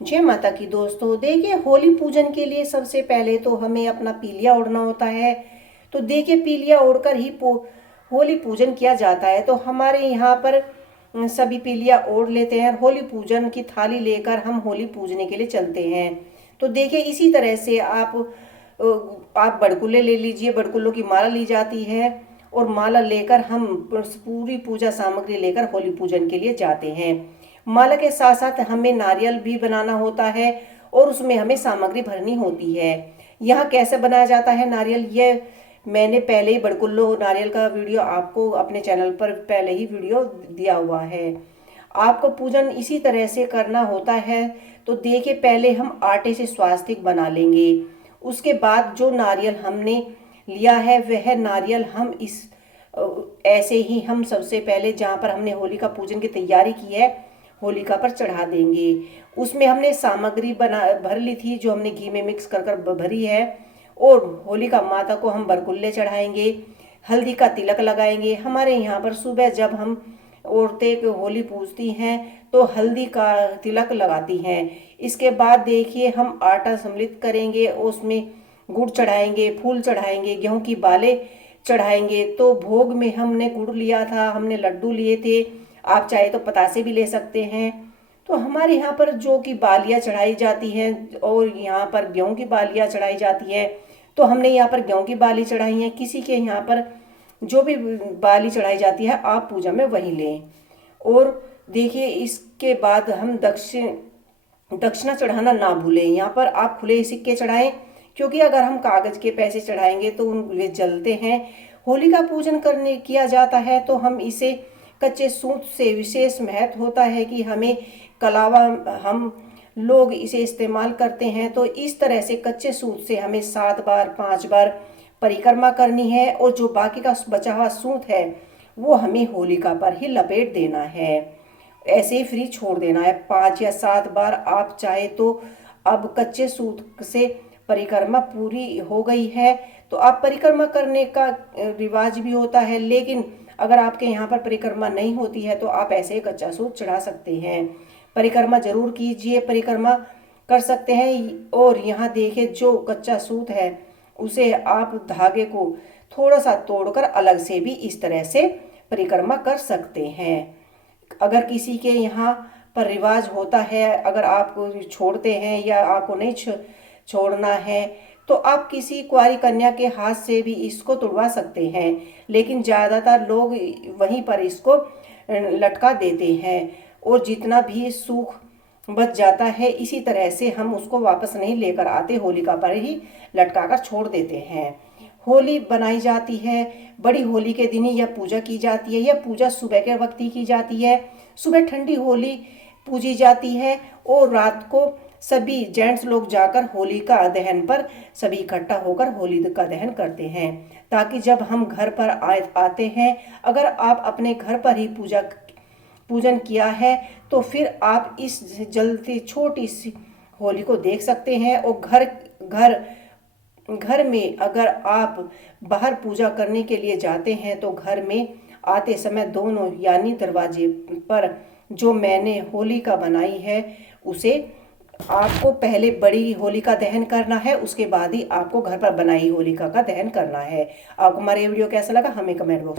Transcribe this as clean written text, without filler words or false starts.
जय माता की दोस्तों। देखिए, होली पूजन के लिए सबसे पहले तो हमें अपना पीलिया ओढ़ना होता है। तो देखिए, पीलिया ओढ़कर ही होली पूजन किया जाता है। तो हमारे यहाँ पर सभी पीलिया ओढ़ लेते हैं। होली पूजन की थाली लेकर हम होली पूजने के लिए चलते हैं। तो देखिए, इसी तरह से आप बड़कुले ले लीजिए। बड़कुलों की माला ली जाती है और माला लेकर हम पूरी पूजा सामग्री लेकर होली पूजन के लिए जाते हैं। माला के साथ साथ हमें नारियल भी बनाना होता है और उसमें हमें सामग्री भरनी होती है। यहाँ कैसे बनाया जाता है नारियल, ये मैंने पहले ही बड़कुल्लो नारियल का वीडियो आपको अपने चैनल पर पहले ही वीडियो दिया हुआ है। आपको पूजन इसी तरह से करना होता है। तो देखिए, पहले हम आटे से स्वास्तिक बना लेंगे। उसके बाद जो नारियल हमने लिया है वह नारियल हम ऐसे ही हम सबसे पहले जहाँ पर हमने होली का पूजन की तैयारी की है होलिका पर चढ़ा देंगे। उसमें हमने सामग्री भर ली थी जो हमने घी में मिक्स कर कर भरी है। और होलिका माता को हम बरकुल्ले चढ़ाएंगे, हल्दी का तिलक लगाएंगे। हमारे यहाँ पर सुबह जब हम औरतें होली पूजती हैं तो हल्दी का तिलक लगाती हैं। इसके बाद देखिए, हम आटा सम्मिलित करेंगे, उसमें गुड़ चढ़ाएंगे, फूल चढ़ाएंगे, गेहूं की बालें चढ़ाएंगे। तो भोग में हमने गुड़ लिया था, हमने लड्डू लिए थे, आप चाहे तो पतासे भी ले सकते हैं। तो हमारे यहाँ पर जो कि बालियाँ चढ़ाई जाती हैं और यहाँ पर गेहूं की बालियाँ चढ़ाई जाती है। तो हमने यहाँ पर गेहूं की बाली चढ़ाई है। किसी के यहाँ पर जो भी बाली चढ़ाई जाती है आप पूजा में वही लें। और देखिए, इसके बाद हम दक्षिणा चढ़ाना ना भूलें। यहाँ पर आप खुले सिक्के चढ़ाएं, क्योंकि अगर हम कागज के पैसे चढ़ाएंगे तो वे जलते हैं। होली का पूजन करने किया जाता है तो हम इसे कच्चे सूत से विशेष महत्व होता है कि हमें कलावा हम लोग इसे इस्तेमाल करते हैं। तो इस तरह से कच्चे सूत से हमें 7 बार 5 बार परिक्रमा करनी है और जो बाकी का बचा हुआ सूत है वो हमें होलिका पर ही लपेट देना है। ऐसे ही फ्री छोड़ देना है 5 या 7 बार। आप चाहे तो अब कच्चे सूत से परिक्रमा पूरी हो गई है तो आप परिक्रमा करने का रिवाज भी होता है। लेकिन अगर आपके यहाँ पर परिक्रमा नहीं होती है तो आप ऐसे ही कच्चा सूत चढ़ा सकते हैं। परिक्रमा जरूर कीजिए, परिक्रमा कर सकते हैं। और यहाँ देखिए, जो कच्चा सूत है उसे आप धागे को थोड़ा सा तोड़कर अलग से भी इस तरह से परिक्रमा कर सकते हैं। अगर किसी के यहाँ पर रिवाज होता है, अगर आप छोड़ते हैं या आपको नहीं छोड़ना है तो आप किसी कुंवारी कन्या के हाथ से भी इसको तुड़वा सकते हैं। लेकिन ज़्यादातर लोग वहीं पर इसको लटका देते हैं और जितना भी सूख बच जाता है इसी तरह से हम उसको वापस नहीं लेकर आते, होलिका पर ही लटका कर छोड़ देते हैं। होली बनाई जाती है, बड़ी होली के दिन ही यह पूजा की जाती है। यह पूजा सुबह के वक्त ही की जाती है। सुबह ठंडी होली पूजी जाती है और रात को सभी जेंट्स लोग जाकर होलिका दहन पर सभी इकट्ठा होकर होली का दहन करते हैं, ताकि जब हम घर पर आते हैं, अगर आप अपने घर पर ही पूजन किया है तो फिर आप इस जलती छोटी सी होली को देख सकते हैं। और घर में अगर आप बाहर पूजा करने के लिए जाते हैं तो घर में आते समय दोनों यानी दरवाजे पर जो मैंने होलिका बनाई है उसे आपको पहले बड़ी होलिका दहन करना है, उसके बाद ही आपको घर पर बनाई होलिका का दहन करना है। आपको हमारा ये वीडियो कैसा लगा हमें कमेंट बॉक्स